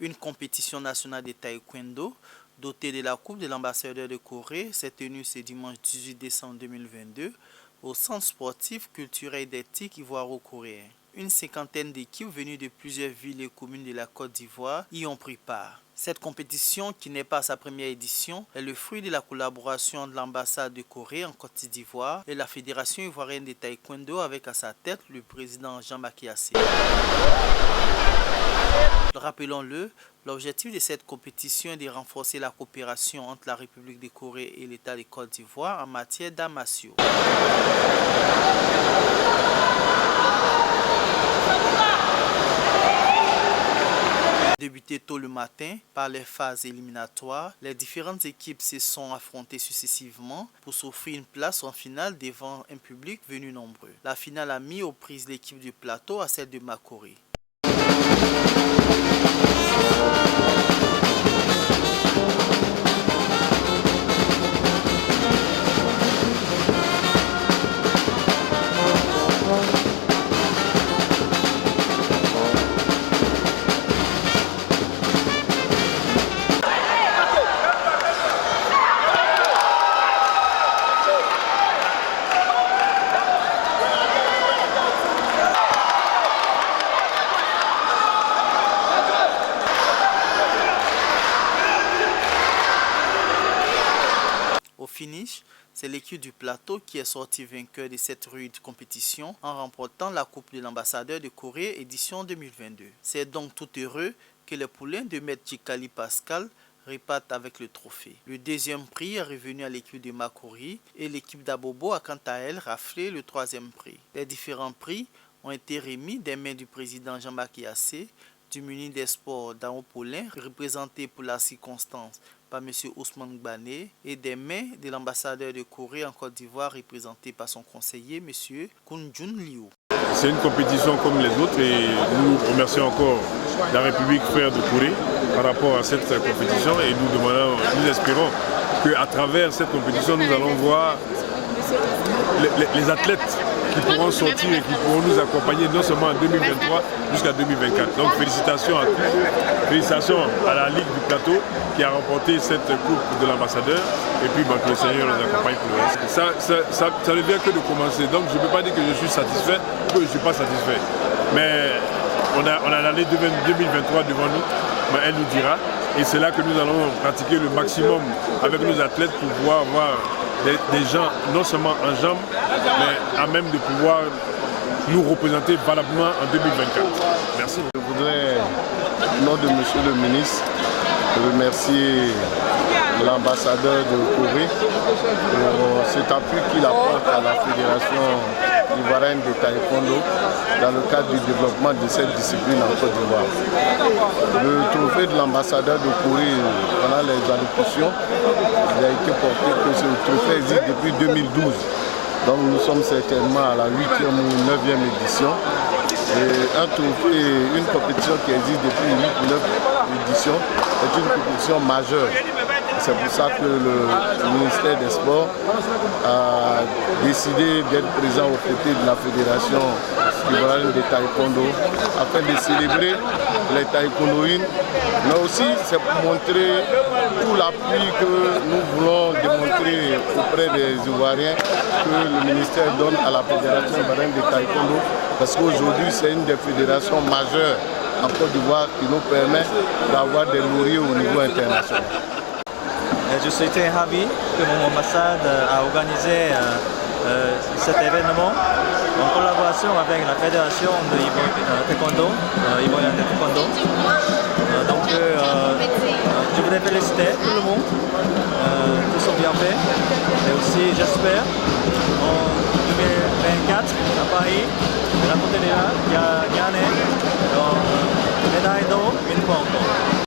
Une compétition nationale de taekwondo dotée de la Coupe de l'ambassadeur de Corée s'est tenue ce dimanche 18 décembre 2022 au Centre sportif culturel d'éthique ivoiro-coréen. Une cinquantaine d'équipes venues de plusieurs villes et communes de la Côte d'Ivoire y ont pris part. Cette compétition, qui n'est pas sa première édition, est le fruit de la collaboration de l'ambassade de Corée en Côte d'Ivoire et la Fédération ivoirienne de taekwondo avec à sa tête le président Jean-Marc Yassé. Rappelons-le, l'objectif de cette compétition est de renforcer la coopération entre la République de Corée et l'État de Côte d'Ivoire en matière d'arts martiaux. Débuté tôt le matin par les phases éliminatoires, les différentes équipes se sont affrontées successivement pour s'offrir une place en finale devant un public venu nombreux. La finale a mis aux prises l'équipe du plateau à celle de Makori. Au finish, c'est l'équipe du plateau qui est sortie vainqueur de cette rude compétition en remportant la Coupe de l'ambassadeur de Corée édition 2022. C'est donc tout heureux que les poulains de Maître Jikali Pascal repartent avec le trophée. Le deuxième prix est revenu à l'équipe de Makori et l'équipe d'Abobo a quant à elle raflé le troisième prix. Les différents prix ont été remis des mains du président Jean-Marc Yassé, du ministre des Sports Dao Paulin, représenté pour la circonstance par M. Ousmane Gbané, et des mains de l'ambassadeur de Corée en Côte d'Ivoire, représenté par son conseiller, M. Koon Jun Liu. C'est une compétition comme les autres et nous remercions encore la République frère de Corée par rapport à cette compétition et nous espérons qu'à travers cette compétition, nous allons voir les athlètes qui pourront sortir et qui pourront nous accompagner non seulement en 2023 jusqu'à 2024. Donc félicitations à tous, félicitations à la Ligue du Plateau qui a remporté cette Coupe de l'ambassadeur et puis que le Seigneur nous accompagne pour le reste. Ça ne vient que de commencer, donc je ne peux pas dire que je suis satisfait ou que je ne suis pas satisfait. Mais on a l'année 2023 devant nous, mais elle nous dira. Et c'est là que nous allons pratiquer le maximum avec nos athlètes pour pouvoir avoir des gens non seulement en jambes, mais à même de pouvoir nous représenter valablement en 2024. Merci. Je voudrais, au nom de Monsieur le ministre, remercier l'ambassadeur de Corée pour cet appui qu'il apporte à la Fédération ivoirienne de taekwondo dans le cadre du développement de cette discipline en Côte d'Ivoire. Le trophée de l'ambassadeur de Corée pendant les allocutions, il a été porté que ce trophée existe depuis 2012. Donc nous sommes certainement à la 8e ou 9e édition. Et un trophée, une compétition qui existe depuis 8 ou 9 éditions est une compétition majeure. C'est pour ça que le ministère des Sports a décidé d'être présent aux côtés de la Fédération ivoirienne de taekwondo afin de célébrer les taekwondoïnes, mais aussi c'est pour montrer tout l'appui que nous voulons démontrer auprès des Ivoiriens que le ministère donne à la Fédération ivoirienne de taekwondo, parce qu'aujourd'hui c'est une des fédérations majeures en Côte d'Ivoire qui nous permet d'avoir des lauréats au niveau international. Je suis très ravi que mon ambassade a organisé cet événement en collaboration avec la Fédération de Taekwondo, ivoirienne de Taekwondo. Donc je voudrais féliciter tout le monde, tous sont bien faits. Et aussi j'espère en 2024 à Paris, la Côte d'Ivoire qui a gagné la médaille d'or une fois encore.